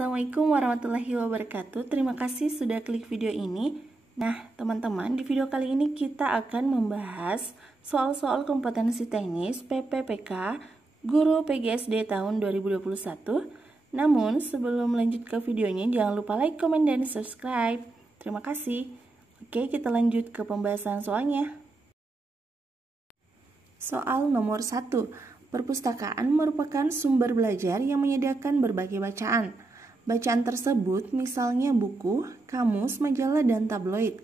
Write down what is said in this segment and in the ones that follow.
Assalamualaikum warahmatullahi wabarakatuh. Terima kasih sudah klik video ini. Nah, teman-teman, di video kali ini kita akan membahas soal-soal kompetensi teknis PPPK Guru PGSD tahun 2021. Namun, sebelum lanjut ke videonya, jangan lupa like, komen, dan subscribe. Terima kasih. Oke, kita lanjut ke pembahasan soalnya. Soal nomor 1. Perpustakaan merupakan sumber belajar yang menyediakan berbagai bacaan. Bacaan tersebut misalnya buku, kamus, majalah, dan tabloid.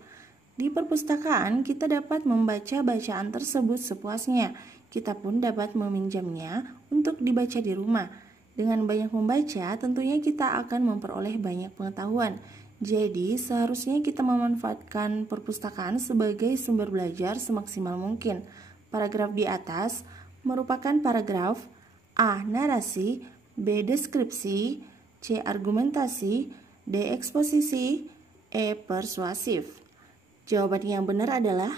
Di perpustakaan, kita dapat membaca bacaan tersebut sepuasnya. Kita pun dapat meminjamnya untuk dibaca di rumah. Dengan banyak membaca, tentunya kita akan memperoleh banyak pengetahuan. Jadi, seharusnya kita memanfaatkan perpustakaan sebagai sumber belajar semaksimal mungkin. Paragraf di atas merupakan paragraf A. Narasi, B. Deskripsi, C. Argumentasi, D. Eksposisi, E. Persuasif. Jawaban yang benar adalah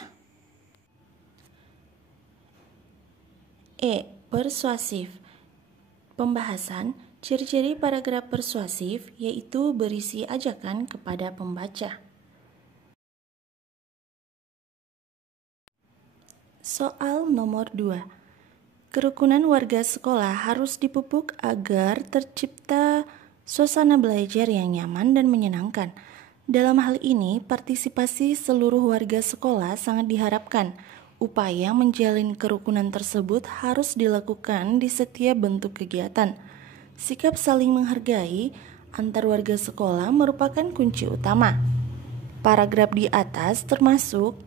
E. Persuasif. Pembahasan ciri-ciri paragraf persuasif yaitu berisi ajakan kepada pembaca. Soal nomor 2. Kerukunan warga sekolah harus dipupuk agar tercipta suasana belajar yang nyaman dan menyenangkan. Dalam hal ini, partisipasi seluruh warga sekolah sangat diharapkan. Upaya menjalin kerukunan tersebut harus dilakukan di setiap bentuk kegiatan. Sikap saling menghargai antar warga sekolah merupakan kunci utama. Paragraf di atas termasuk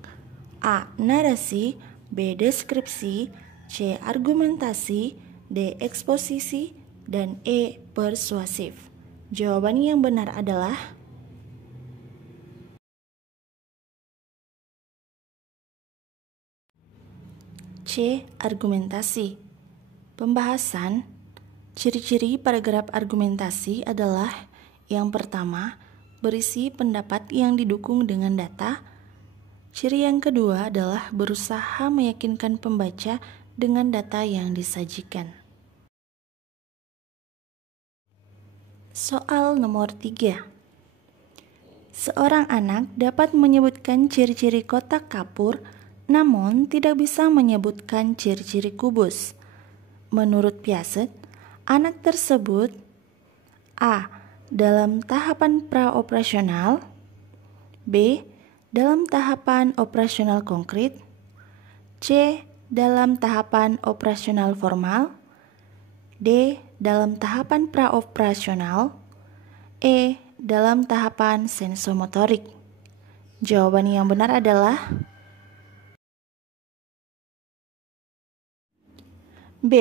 A. Narasi, B. Deskripsi, C. Argumentasi, D. Eksposisi, dan E. Persuasif. Jawaban yang benar adalah C. Argumentasi. Pembahasan ciri-ciri paragraf argumentasi adalah yang pertama, berisi pendapat yang didukung dengan data. Ciri yang kedua adalah berusaha meyakinkan pembaca dengan data yang disajikan. Soal nomor 3. Seorang anak dapat menyebutkan ciri-ciri kotak kapur, namun tidak bisa menyebutkan ciri-ciri kubus. Menurut Piaget, anak tersebut A. Dalam tahapan praoperasional, B. Dalam tahapan operasional konkret, C. Dalam tahapan operasional formal, D. Dalam tahapan praoperasional, E. Dalam tahapan sensomotorik. Jawaban yang benar adalah B.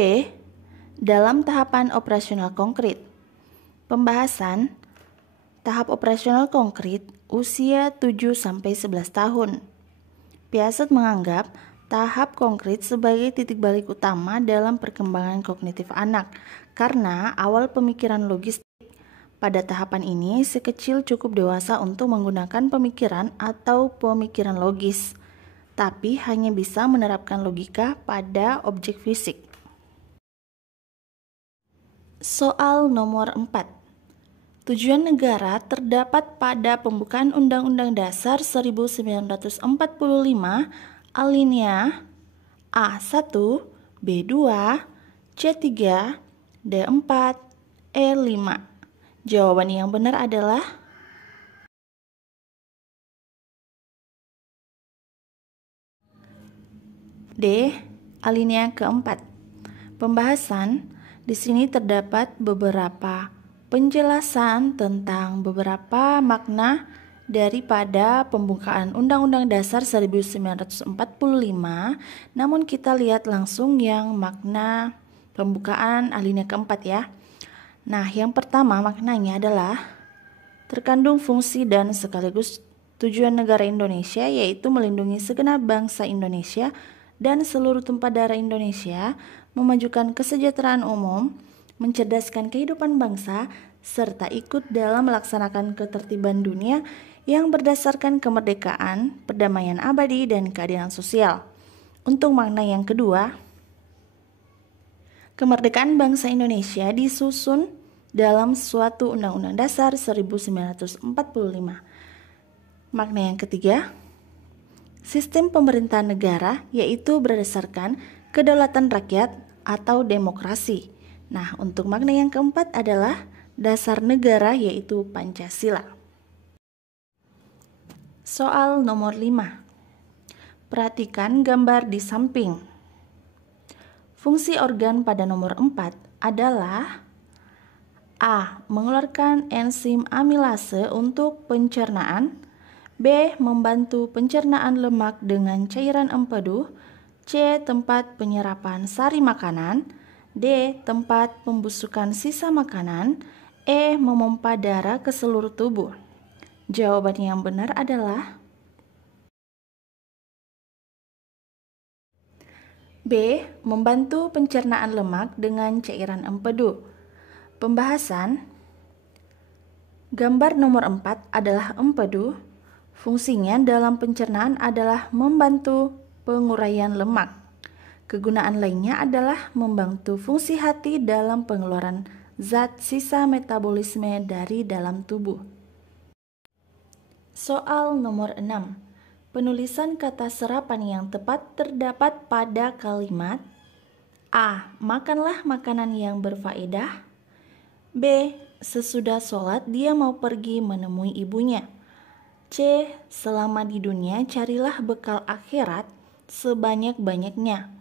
Dalam tahapan operasional konkret. Pembahasan tahap operasional konkret usia 7-11 tahun. Piaget menganggap tahap konkret sebagai titik balik utama dalam perkembangan kognitif anak karena awal pemikiran logistik. Pada tahapan ini, si kecil cukup dewasa untuk menggunakan pemikiran atau pemikiran logis, tapi hanya bisa menerapkan logika pada objek fisik. Soal nomor 4. Tujuan negara terdapat pada pembukaan Undang-Undang Dasar 1945 alinea A1, B2, C3, D4, E5. Jawaban yang benar adalah D. Alinea keempat. Pembahasan di sini terdapat beberapa penjelasan tentang beberapa makna daripada pembukaan Undang-Undang Dasar 1945, namun kita lihat langsung yang makna pembukaan alinea keempat ya. Nah, yang pertama maknanya adalah terkandung fungsi dan sekaligus tujuan negara Indonesia yaitu melindungi segenap bangsa Indonesia dan seluruh tumpah darah Indonesia, memajukan kesejahteraan umum, mencerdaskan kehidupan bangsa, serta ikut dalam melaksanakan ketertiban dunia yang berdasarkan kemerdekaan, perdamaian abadi, dan keadilan sosial. Untuk makna yang kedua, kemerdekaan bangsa Indonesia disusun dalam suatu Undang-Undang Dasar 1945. Makna yang ketiga, sistem pemerintahan negara yaitu berdasarkan kedaulatan rakyat atau demokrasi. Nah, untuk makna yang keempat adalah dasar negara yaitu Pancasila. Soal nomor 5. Perhatikan gambar di samping. Fungsi organ pada nomor 4 adalah A. Mengeluarkan enzim amilase untuk pencernaan. B. Membantu pencernaan lemak dengan cairan empedu. C. Tempat penyerapan sari makanan. D. Tempat pembusukan sisa makanan. E. Memompa darah ke seluruh tubuh. Jawaban yang benar adalah B. Membantu pencernaan lemak dengan cairan empedu. Pembahasan. Gambar nomor 4 adalah empedu. Fungsinya dalam pencernaan adalah membantu penguraian lemak. Kegunaan lainnya adalah membantu fungsi hati dalam pengeluaran zat sisa metabolisme dari dalam tubuh. Soal nomor 6. Penulisan kata serapan yang tepat terdapat pada kalimat A. Makanlah makanan yang berfaedah. B. Sesudah sholat dia mau pergi menemui ibunya. C. Selama di dunia carilah bekal akhirat sebanyak-banyaknya.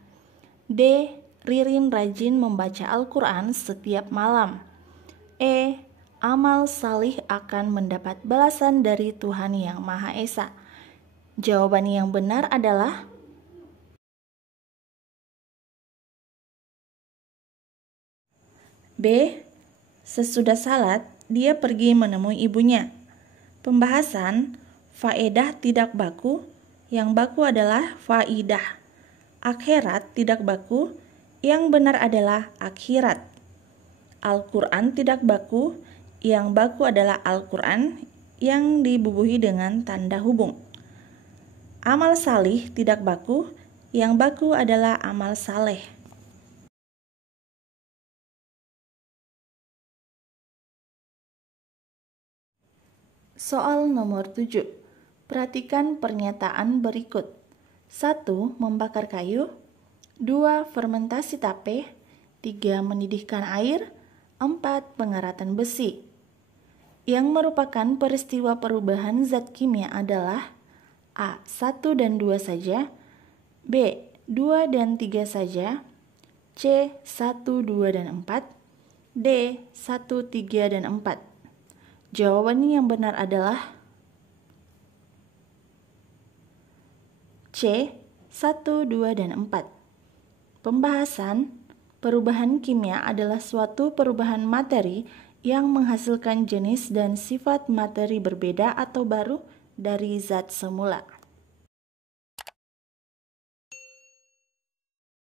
D. Ririn rajin membaca Al-Quran setiap malam. E. Amal salih akan mendapat balasan dari Tuhan Yang Maha Esa. Jawaban yang benar adalah B. Sesudah salat dia pergi menemui ibunya. Pembahasan. Faedah tidak baku, yang baku adalah faidah. Akhirat tidak baku, yang benar adalah akhirat. Al-Quran tidak baku, yang baku adalah Al-Quran yang dibubuhi dengan tanda hubung. Amal salih tidak baku, yang baku adalah amal saleh. Soal nomor 7. Perhatikan pernyataan berikut. 1. Membakar kayu. 2. Fermentasi tape. 3. Mendidihkan air. 4. Pengeratan besi. Yang merupakan peristiwa perubahan zat kimia adalah A. 1 dan 2 saja. B. 2 dan 3 saja. C. 1, 2, dan 4. D. 1, 3, dan 4. Jawabannya yang benar adalah C. 1, 2, dan 4. Pembahasan. Perubahan kimia adalah suatu perubahan materi yang menghasilkan jenis dan sifat materi berbeda atau baru dari zat semula.